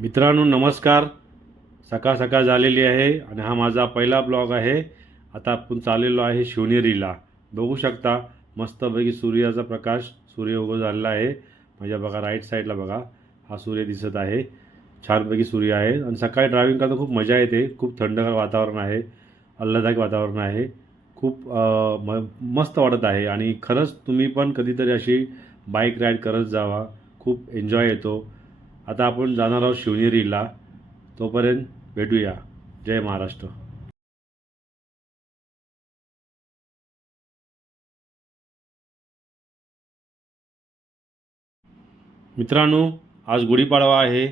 मित्रांनो नमस्कार. सकाळ सकाळ झालेली आहे आणि हा माझा पहिला ब्लॉग आहे. आता आपण चाललेलो आहे शिवनेरीला. बघू शकता मस्तपैकी सूर्याचा प्रकाश, सूर्य उगवत झालेला आहे. माझ्या बघा राईट साईडला बघा हा सूर्य दिसत आहे. छानपैकी सूर्य आहे आणि सकाळी ड्रायव्हिंग करता खूप मजा येते. खूप थंडगार वातावरण आहे, आल्हाददायक वातावरण आहे. खूप मस्त वाटत आहे आणि खरंच तुम्ही पण कधीतरी अशी बाईक राईड करत जावा. खूप एन्जॉय येतो. आता आपण जाणार आहोत शिवनेरीला. तोपर्यंत भेटूया. जय महाराष्ट्र. मित्रांनो आज गुढीपाडवा आहे.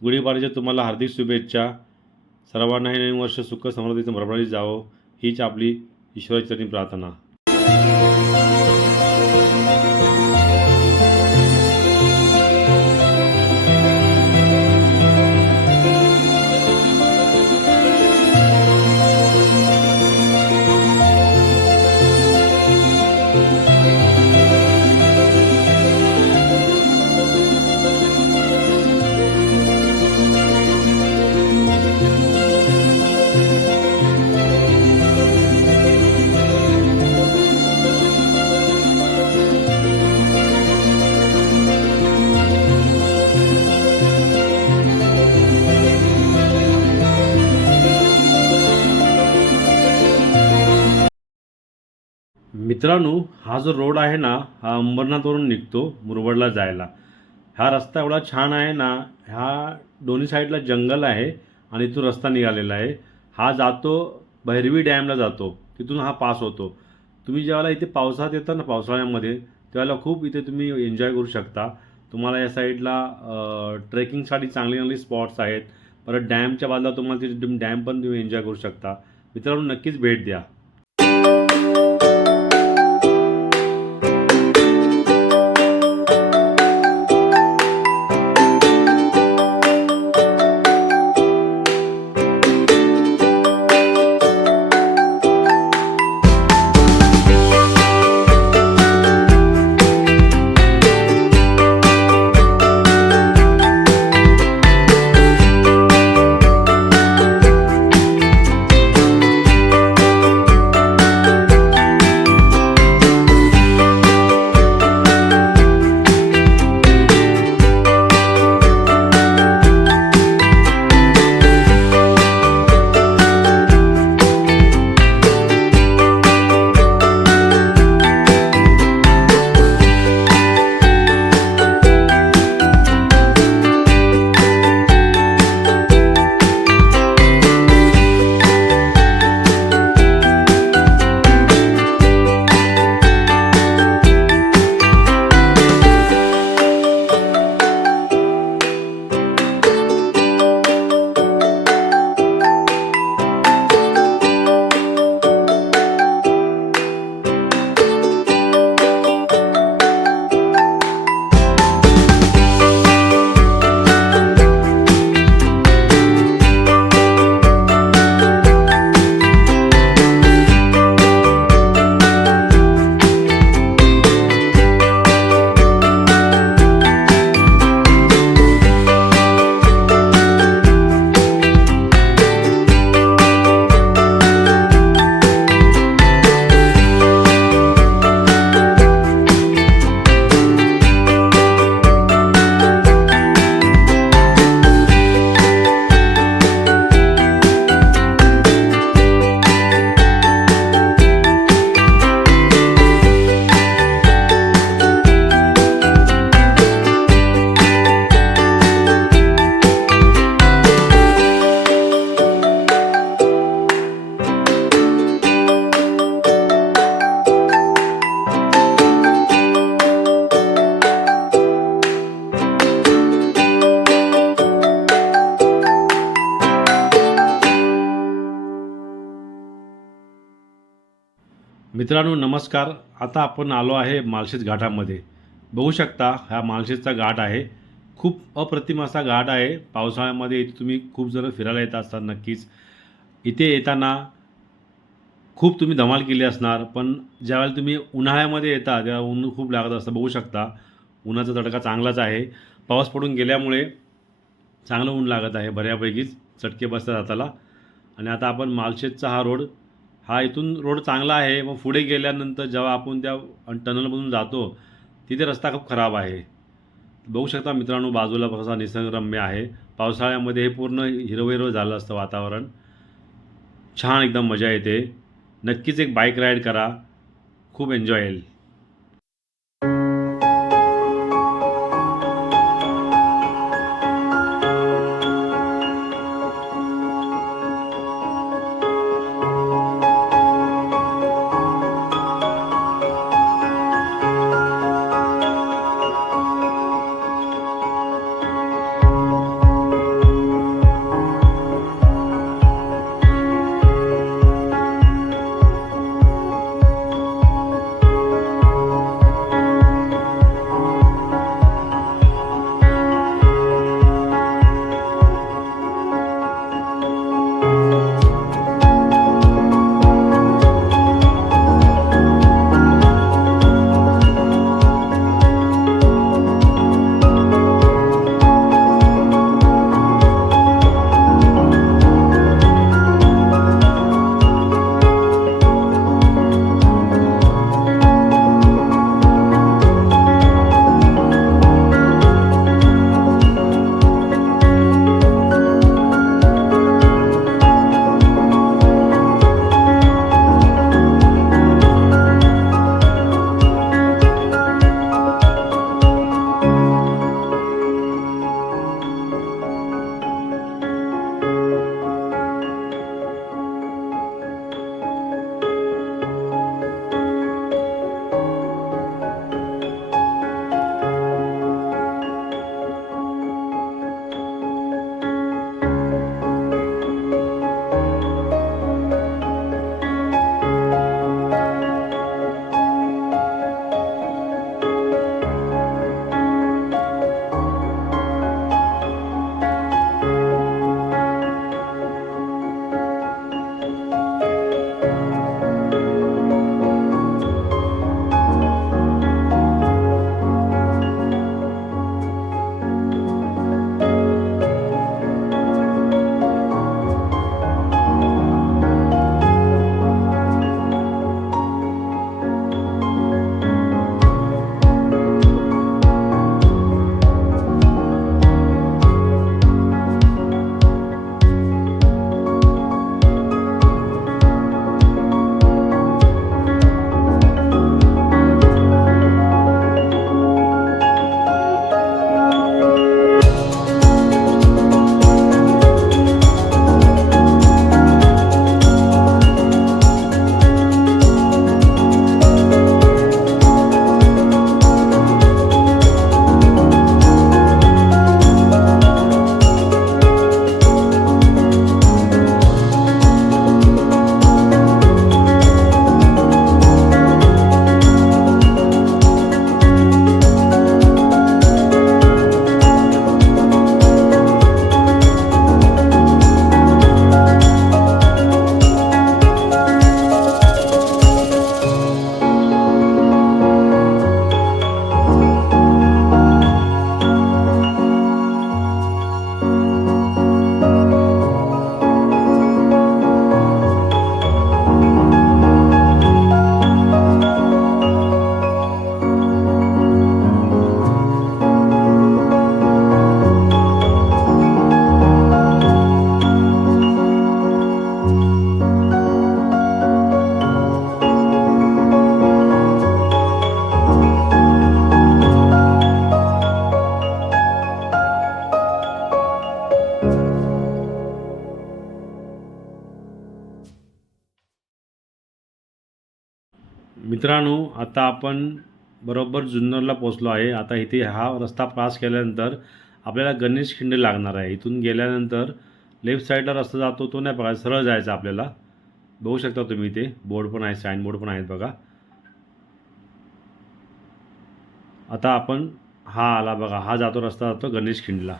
गुढीपाडव्याच्या तुम्हाला हार्दिक शुभेच्छा. सर्वांना हे नवीन वर्ष सुख समृद्धीचं भरभराटीत जावं हीच आपली ईश्वराचरणी प्रार्थना. मित्रांनो हा जो रोड आहे ना हा अंबरनाथवरून निघतो मुरबाडला जायला. हा रस्ता एवढा छान आहे ना. ह्या दोन्ही साईडला जंगल आहे आणि इथून रस्ता निघालेला आहे. हा जातो भैरवी डॅमला जातो. तिथून हा पास होतो. तुम्ही ज्यावेळेला इथे पावसाळ्यात येता ना पावसाळ्यामध्ये त्यावेळेला खूप इथे तुम्ही एन्जॉय करू शकता. तुम्हाला या साईडला ट्रेकिंगसाठी चांगली चांगली स्पॉट्स आहेत. परत डॅमच्या बाजूला तुम्हाला तिथे डॅम पण तुम्ही एन्जॉय करू शकता. मित्रांनो नक्कीच भेट द्या. मित्रांनो नमस्कार. आता आपण आलो आहे माळशेज घाटामध्ये. बघू शकता हा माळशेजचा घाट आहे. खूप अप्रतिम असा घाट आहे. पावसाळ्यामध्ये इथे तुम्ही खूप जण फिरायला येत असतात. नक्कीच इथे येताना खूप तुम्ही धमाल केली असणार. पण ज्यावेळेला तुम्ही उन्हाळ्यामध्ये येता तेव्हा ऊन खूप लागत असतं. बघू शकता उन्हाचा तडका चांगलाच आहे. पाऊस पडून गेल्यामुळे चांगलं ऊन लागत आहे, बऱ्यापैकीच चटके बसतात हाताला. आणि आता आपण मालशेजचा हा रोड, हा इथून रोड चांगला आहे, मग पुढे गेल्यानंतर जेव्हा आपण त्या टनलमधून जातो तिथे रस्ता खूप खराब आहे. बघू शकता मित्रांनो, बाजूला कसा निसर्गरम्य आहे. पावसाळ्यामध्ये हे पूर्ण हिरवं हिरवं झालं असतं वातावरण. छान एकदम मजा येते. नक्कीच एक बाईक राईड करा, खूप एन्जॉय येईल. मित्रांनो, आता आपण बरोबर जुन्नरला पोचलो आहे. आता इथे हा रस्ता पास केल्यानंतर आपल्याला गणेश खिंड लागणार आहे. इथून गेल्यानंतर लेफ्ट साईडला रस्ता जातो तो नाही बघा, सरळ जायचं आपल्याला. बघू शकता तुम्ही इथे बोर्ड पण आहे, साईन बोर्ड पण आहेत बघा. आता आपण हा आला बघा, हा जातो रस्ता जातो गणेश खिंडला.